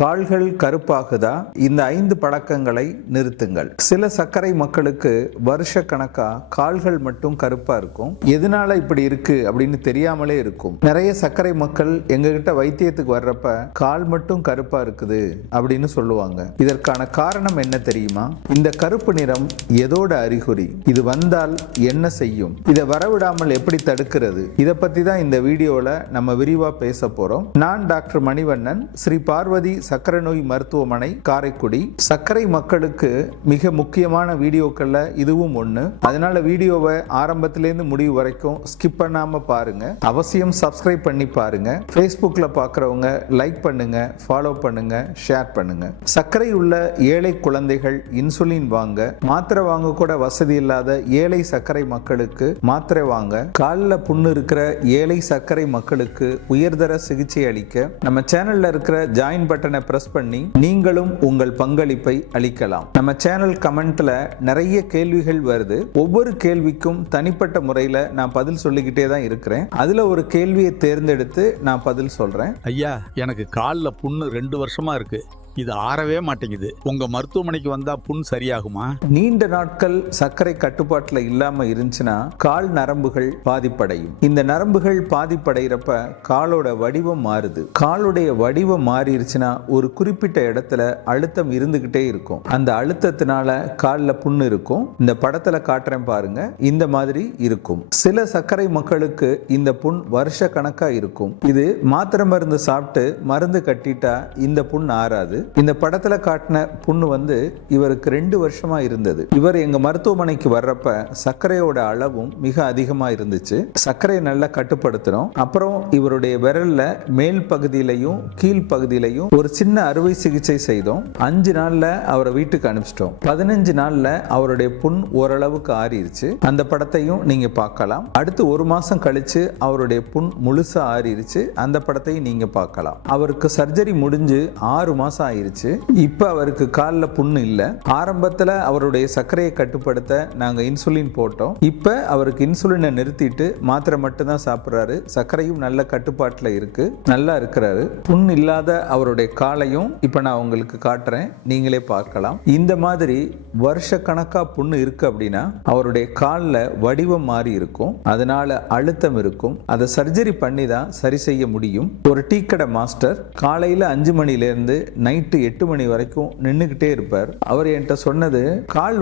கால்கள் கருப்பாகுதா? இந்த 5 பழக்கங்களை நிறுத்துங்கள். சில சர்க்கரை மக்களுக்கு வருஷ கணக்கா கால்கள் மட்டும் கருப்பா இருக்கும். எதனால இப்படி இருக்கு அப்படின்னு தெரியாமலே இருக்கும். நிறைய சர்க்கரை மக்கள் எங்ககிட்ட வைத்தியத்துக்கு வர்றப்ப கால் மட்டும் கருப்பா இருக்குது அப்படின்னு சொல்லுவாங்க. இதற்கான காரணம் என்ன தெரியுமா? இந்த கருப்பு நிறம் எதோட அறிகுறி? இது வந்தால் என்ன செய்யும்? இதை வரவிடாமல் எப்படி தடுக்கிறது? இதை பத்தி தான் இந்த வீடியோல நம்ம விரிவா பேச போறோம். நான் டாக்டர் மணிவண்ணன், ஸ்ரீ பார்வதி சர்க்கரை நோய் மருத்துவமனை, காரைக்குடி. சர்க்கரை மக்களுக்கு மிக முக்கியமான வீடியோக்கள்ல இதுவும் ஒண்ணு. அதனால வீடியோவை ஆரம்பத்திலேருந்து முடிவு வரைக்கும் ஸ்கிப் பண்ணாம பாருங்க. அவசியம் சப்ஸ்கிரைப் பண்ணி பாருங்க. Facebookல பார்க்கறவங்க லைக் பண்ணுங்க, ஃபாலோ பண்ணுங்க, ஷேர் பண்ணுங்க. சர்க்கரை உள்ள ஏழை குழந்தைகள் இன்சுலின் வாங்க, மாத்திரை வாங்க கூட வசதி இல்லாத ஏழை சர்க்கரை மக்களுக்கு மாத்திரை வாங்க, காலில் புண்ணு இருக்கிற ஏழை சர்க்கரை மக்களுக்கு உயர்தர சிகிச்சை அளிக்க நம்ம சேனல்ல இருக்கிற ஜாயின் பட்டனை பிரஸ் பண்ணி நீங்களும் உங்கள் பங்களிப்பை அளிக்கலாம். நம்ம சேனல் கமெண்ட்ல நிறைய கேள்விகள் வருது. ஒவ்வொரு கேள்விக்கும் தனிப்பட்ட முறையில் நான் பதில் சொல்லிக்கிட்டே தான் இருக்கிறேன். அதுல ஒரு கேள்வியை தேர்ந்தெடுத்து நான் பதில் சொல்றேன். ஐயா, எனக்கு காலில் புண்ணு 2 வருஷமா இருக்கு. இது ஆறவே மாட்டேங்குது. உங்க மருத்துவமனைக்கு வந்தா புண் சரியாகுமா? நீண்ட நாட்கள் சர்க்கரை கட்டுப்பாட்டுல இல்லாம இருந்துச்சுன்னா கால் நரம்புகள் பாதிப்படையும். இந்த நரம்புகள் பாதிப்படைகிறப்ப காலோட வடிவம் மாறுது. காலுடைய வடிவம் மாறிடுச்சுன்னா ஒரு குறிப்பிட்ட இடத்துல அழுத்தம் இருந்துகிட்டே இருக்கும். அந்த அழுத்தத்தினால காலில் புண்ணு இருக்கும். இந்த படத்துல காட்டுறேன் பாருங்க. இந்த மாதிரி இருக்கும். சில சர்க்கரை மக்களுக்கு இந்த புண் வருஷ கணக்கா இருக்கும். இது மாத்திரை மருந்து சாப்பிட்டு மருந்து கட்டிட்டா இந்த புண் ஆறாது. இந்த படத்துல காட்டின புண்ணு இவருக்கு 2 வருஷமா இருந்தது. இவர் எங்க மருத்துவமனைக்கு வர்றப்ப சர்க்கரையோட அளவும் மிக அதிகமா இருந்துச்சு. சர்க்கரையை நல்லா கட்டுப்படுத்தணும். அப்புறம் இவருடைய விரல்ல மேல் பகுதியிலையும் கீழ் பகுதியிலையும் ஒரு சின்ன அறுவை சிகிச்சை செய்தோம். 5 நாள்ல அவரை வீட்டுக்கு அனுப்பிச்சிட்டோம். 15 நாள்ல அவருடைய புண் ஓரளவுக்கு ஆறிடுச்சு. அந்த படத்தையும் நீங்க பார்க்கலாம். அடுத்து 1 மாசம் கழிச்சு அவருடைய புண் முழுசா ஆறிடுச்சு. அந்த படத்தையும் நீங்க பார்க்கலாம். அவருக்கு சர்ஜரி முடிஞ்சு 6 மாசம் ஆயிருச்சு. இப்ப அவருக்கு காலில் புண்ணு இல்ல. ஆரம்பத்துல அவருடைய சர்க்கரையை கட்டுப்படுத்த நாங்க இன்சுலின் போட்டோம். இப்ப அவருக்கு இன்சுலினை நிறுத்திட்டு மாத்திரை மட்டும் தான் சாப்பிடுறாரு. சர்க்கரையும் நல்ல கட்டுப்பாட்டுல இருக்கு. நல்லா இருக்கிறாரு. புண் இல்லாத அவருடைய காலையும் இப்ப நான் உங்களுக்கு காட்டுறேன். நீங்களே பார்க்கலாம். இந்த மாதிரி வருஷ கணக்கா புண்ணு இருக்கு அப்படின்னா அவருடைய காலில் வடிவம் மாறி இருக்கும். அதனால அழுத்தம் இருக்கும். அதை சர்ஜரி பண்ணி தான் சரி செய்ய முடியும். ஒரு டீ கடை மாஸ்டர் காலையில 5 மணில இருந்து நைட்டு 8 மணி வரைக்கும் நின்றுகிட்டே இருப்பார். அவர் என்கிட்ட சொன்னது, கால்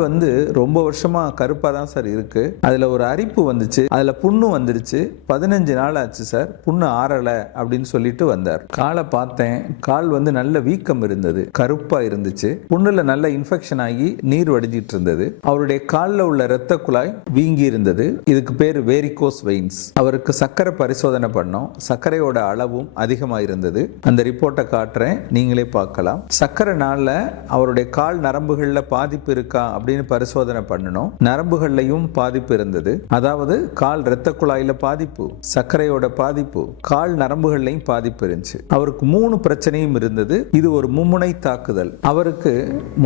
ரொம்ப வருஷமா கருப்பா தான் சார் இருக்கு. அதுல ஒரு அரிப்பு வந்துச்சு, அதுல புண்ணு வந்துருச்சு. 15 நாள் ஆச்சு சார், புண்ணு ஆறல அப்படின்னு சொல்லிட்டு வந்தார். காலை பார்த்தேன். கால் நல்ல வீக்கம் இருந்தது, கருப்பா இருந்துச்சு. புண்ணுல நல்ல இன்ஃபெக்ஷன் ஆகி நீர் வடிஞ்சிட்டு இருந்தது. அவருடைய காலில் உள்ள இரத்த குழாய் வீங்கி இருந்தது. இதுக்கு பேர் வேரிகோஸ் வெயின்ஸ். அவருக்கு சர்க்கரை பரிசோதனை பண்ணோம். சர்க்கரையோட அளவும் அதிகமா இருந்தது. அந்த ரிப்போர்ட்டை காட்டுறேன், நீங்களே பார்க்கலாம். சர்க்கரைனால அவருடைய கால் நரம்புகள்ல பாதிப்பு இருக்கா அப்படின்னு பரிசோதனை பண்ணணும். நரம்புகள்லையும் பாதிப்பு இருந்தது. அதாவது கால் இரத்த குழாயில பாதிப்பு, சர்க்கரையோட பாதிப்பு, கால் நரம்புகள்லையும் பாதிப்பு இருந்துச்சு. அவருக்கு 3 பிரச்சனையும் இருந்தது. இது ஒரு மும்முனை தாக்குதல். அவருக்கு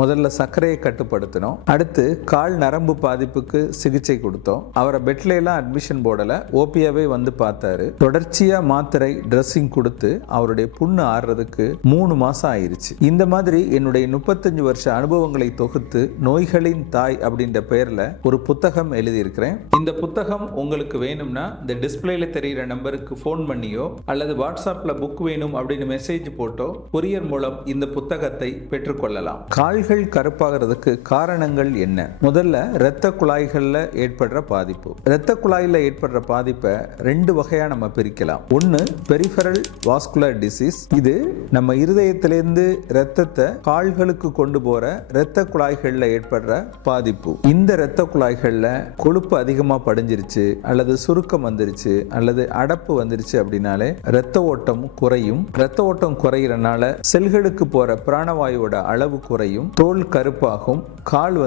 முதல்ல சர்க்கரையை கட்டுப்படுத்தணும். அடுத்து கால் நரம்பு பாதிப்புக்கு சிகிச்சை கொடுத்தோம். அவரை பெட்ல எல்லாம் அட்மிஷன் போடல, ஓபியாவே பார்த்தாரு. தொடர்ச்சியா மாத்திரை ட்ரெஸ்ஸிங் கொடுத்து அவருடைய புண்ணு ஆறுறதுக்கு 3 மாசம் ஆயிருச்சு. இந்த மாதிரி என்னுடைய 35 வருஷ அனுபவங்களை தொகுத்து நோய்களின் தாய் அப்படின்ற பெயர்ல ஒரு புத்தகம் எழுதியிருக்கிறேன். இந்த புத்தகம் உங்களுக்கு வேணும்னா இந்த டிஸ்பிளேல தெரிகிற நம்பருக்கு ஃபோன் பண்ணியோ அல்லது வாட்ஸ்அப்ல புக் வேணும் அப்படின்னு மெசேஜ் போட்டோ கொரியர் மூலம் இந்த புத்தகத்தை பெற்றுக்கொள்ளலாம். கால்கள் கருப்பாகிறதுக்கு காரணங்கள் என்ன? முதல்ல இரத்த குழாய்கள்ல ஏற்படுற பாதிப்பு. இரத்த குழாயில ஏற்படுற பாதிப்பை 2 வகையா நம்ம பிரிக்கலாம். ஒன்னு பெரிஃபரல் வாஸ்குலர் டிசீஸ். இது நம்ம இருதயத்திலிருந்து இரத்தத்தை கால்களுக்கு கொண்டு போற இரத்த குழாய்கள்ல ஏற்படுற பாதிப்பு. இந்த இரத்த குழாய்கள்ல கொழுப்பு அதிகமா படிஞ்சிருச்சு அல்லது சுருக்கம் வந்துருச்சு அல்லது அடப்பு வந்துருச்சு அப்படின்னாலே இரத்த ஓட்டம் குறையும். இரத்த ஓட்டம் குறைகிறனால செல்களுக்கு போற பிராணவாயுவோட அளவு குறையும். தோல் கருப்பாகும். கால்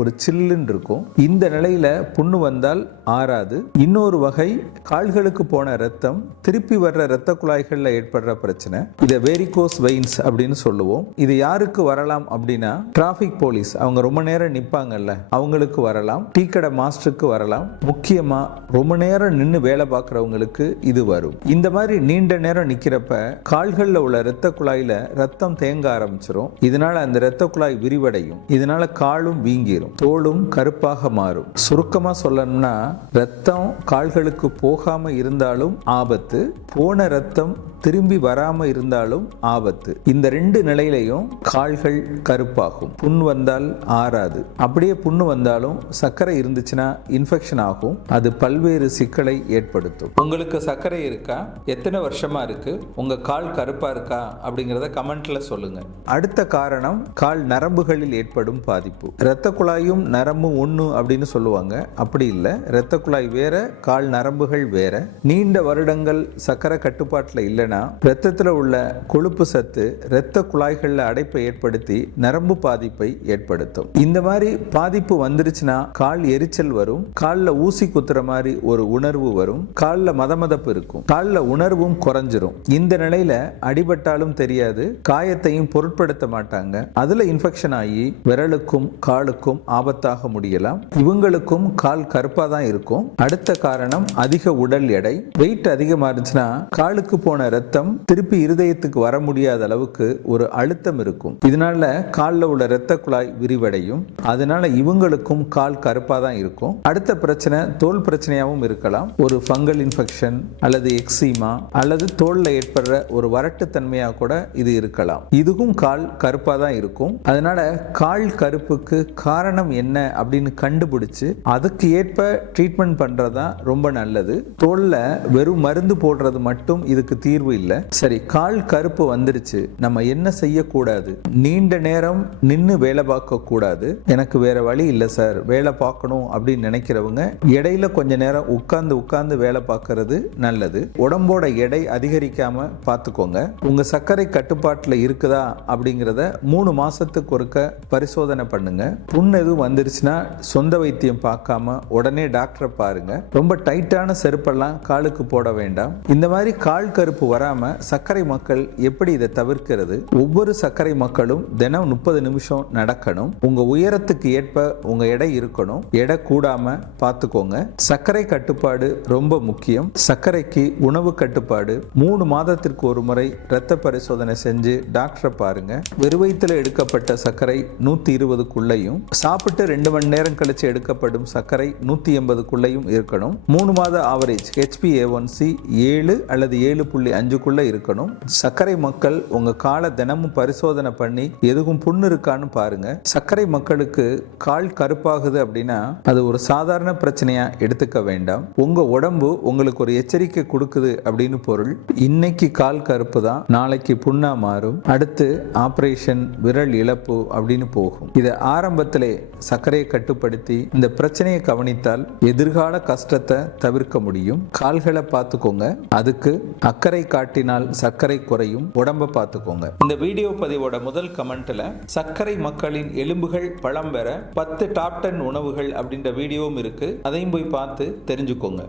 ஒரு சில்லுன்னு இருக்கும். இந்த நிலையில புண்ணு வந்தால் ஆறாது. இன்னொரு வகை, கால்களுக்கு போன ரத்தம் திருப்பி வர்ற இரத்த குழாய்கள்ல ஏற்படுற பிரச்சனை. இதை வேரிகோஸ் வெயின்ஸ் அப்படின்னு சொல்லுவோம். சொல்லுவோம். இது யாருக்கு வரலாம் அப்படின்னா, டிராஃபிக் போலீஸ் அவங்க ரொம்ப நேரம் நிற்பாங்கல்ல, அவங்களுக்கு வரலாம். டீ கடை மாஸ்டருக்கு வரலாம். முக்கியமா ரொம்ப நேரம் நின்று வேலை பார்க்குறவங்களுக்கு இது வரும். இந்த மாதிரி நீண்ட நேரம் நிற்கிறப்ப கால்களில் உள்ள இரத்த குழாயில ரத்தம் தேங்க ஆரம்பிச்சிடும். இதனால அந்த இரத்த குழாய் விரிவடையும். இதனால காலும் வீங்கிரும், தோலும் கருப்பாக மாறும். சுருக்கமா சொல்லணும்னா, ரத்தம் கால்களுக்கு போகாம இருந்தாலும் ஆபத்து, போன ரத்தம் திரும்பி வராம இருந்தாலும் ஆபத்து. இந்த ரெண்டு நிலையிலையும் கால்கள் கருப்பாகும். புண் வந்தால் ஆறாது. அப்படியே புண்ணு வந்தாலும் சர்க்கரை இருந்துச்சுன்னா இன்ஃபெக்ஷன் ஆகும். அது பல்வேறு சிக்கலை ஏற்படுத்தும். உங்களுக்கு சர்க்கரை இருக்கா? எத்தனை வருஷமா இருக்கு? உங்க கால் கருப்பா இருக்கா? அப்படிங்கிறத கமெண்ட்ல சொல்லுங்க. அடுத்த காரணம் கால் நரம்புகளில் ஏற்படும் பாதிப்பு. இரத்த குழாயும் நரம்பும் ஒண்ணு அப்படின்னு சொல்லுவாங்க. அப்படி இல்லை. இரத்த குழாய் வேற, கால் நரம்புகள் வேற. நீண்ட வருடங்கள் சர்க்கரை கட்டுப்பாட்டில் இல்லைன்னா இரத்தத்தில் உள்ள கொழுப்பு சத்து இரத்த குழாய்களில் அடைப்பை ஏற்படுத்தி நரம்பு பாதிப்பை ஏற்படுத்தும். இந்த மாதிரி பாதிப்பு வந்துருச்சுன்னா கால் எரிச்சல் வரும், காலில் ஊசி குத்துற மாதிரி ஒரு உணர்வு வரும், காலில் மதமதப்பு இருக்கும், காலில் உணர்வும் குறைஞ்சிரும். இந்த நிலையில அடிபட்டாலும் தெரியாது, காயத்தையும் பொருட்படுத்த மாட்டாங்க. அதுல இன்ஃபெக்ஷன் ஆகி விரலுக்கும் காலுக்கும் ஆபத்தாக முடியலாம். இவங்களுக்கும் கால் கருப்பா தான் இருக்கும். அடுத்த காரணம் அதிக உடல் எடை. வெயிட் அதிகமா இருந்துச்சுன்னா காலுக்கு போன ரத்தம் திருப்பி இருதயத்துக்கு வர முடியாத அளவுக்கு ஒரு அழுத்தம் இருக்கும். இதனால காலில் உள்ள இரத்த குழாய் விரிவடையும். அதனால இவங்களுக்கும் கால் கருப்பா தான் இருக்கும். அடுத்த பிரச்சனை தோல் பிரச்சனையாகவும் இருக்கலாம். ஒரு ஃபங்கல் இன்ஃபெக்ஷன் அல்லது எக்ஸிமா அல்லது தோல்ல ஏற்படுற ஒரு வரட்டுத்தன்மையா கூட இது இருக்கலாம். இதுவும் கால் கருப்பா தான் இருக்கும். அதனால கால் கருப்புக்கு காரணம் என்ன அப்படின்னு கண்டுபிடிச்சு அதுக்கு ஏற்ப ட்ரீட்மெண்ட் பண்றதா ரொம்ப நல்லது. தோல்ல வெறும் மருந்து போடுறது மட்டும் இதுக்கு தீர்வு இல்லை. சரி, கால் கருப்பு வந்துருச்சு, நம்ம என்ன செய்யக்கூடாது? நீண்ட நேரம் நின்று வேலை பார்க்க கூடாது. எனக்கு வேற வழி இல்லை சார், வேலை பார்க்கணும் அப்படின்னு நினைக்கிறவங்க இடையில கொஞ்ச நேரம் உட்கார்ந்து வேலை பார்க்கறது நல்லது. உடம்போட எடை அதிகரிக்காம பார்த்துக்கோங்க. உங்க சர்க்கரை கட்டுப்பாட்டில் இருக்குதா அப்படிங்கிறத 3 மாசத்துக்கு ஒருக்க பரிசோதனை பண்ணுங்க. புண் எதுவும் வந்துருச்சுன்னா சொந்த வைத்தியம் பார்க்காம உடனே டாக்டரை பாருங்க. ரொம்ப டைட்டான செருப்பெல்லாம் காலுக்கு போட வேண்டாம். இந்த மாதிரி கால் கருப்பு வராம சர்க்கரை மக்கள் எப்படி இதை தவிர்க்கிறது? ஒவ்வொரு சர்க்கரை மக்களும் தினம் 30 நிமிஷம் நடக்கணும். உங்க உயரத்துக்கு ஏற்ப உங்க எடை இருக்கணும். எடை கூடாம பார்த்துக்கோங்க. சர்க்கரை கட்டுப்பாடு ரொம்ப முக்கியம். சர்க்கரைக்கு உணவு கட்டுப்பாடு. 3 மாதத்திற்கு ஒரு முறை இரத்த பரிசோதனை செஞ்சு டாக்டரை பாருங்க. வெறுவயித்துல எடுக்கப்பட்ட சர்க்கரை 120க்குள்ளையும், சாப்பிட்டு 2 மணி நேரம் கழிச்சு எடுக்கப்படும் சர்க்கரை 180க்குள்ளையும் இருக்கணும். 3 மாத ஆவரேஜ் HbA1c 7 அல்லது 7.5க்குள்ள இருக்கணும். சர்க்கரை மக்கள் உங்க காலை தினமும் பரிசோதனை பண்ணி எதுவும் புண்ணு இருக்கான்னு பாருங்க. சர்க்கரை மக்களுக்கு கால் கருப்பாகுது அப்படின்னா அது ஒரு சாதாரண பிரச்சனையா எடுத்துக்க வேண்டாம். உங்க உடம்பு உங்களுக்கு ஒரு எச்சரிக்கை கொடுக்குது அப்படின்னு பொருள். இன்னைக்கு கால் கருப்பு தான், நாளைக்கு புண்ணா மாறும், அடுத்து ஆபரேஷன், விரல் இழப்பு அப்படின்னு போகும். இதை ஆரம்பத்திலே சர்க்கரையை கட்டுப்படுத்தி இந்த பிரச்சனையை கவனித்தால் எதிர்கால கஷ்டத்தை தவிர்க்க முடியும். கால்களை பார்த்துக்கோங்க. அதுக்கு அக்கறை காட்டினால் சர்க்கரை குறையும். உடம்ப பார்த்துக்கோங்க. இந்த வீடியோ பதிவோட முதல் கமெண்ட்ல சர்க்கரை மக்களின் எலும்புகள் பலம் பெற 10 டாப் 10 உணவுகள் அப்படின்ற வீடியோவும் இருக்கு. அதையும் போய் பார்த்து தெரிஞ்சுக்கோங்க.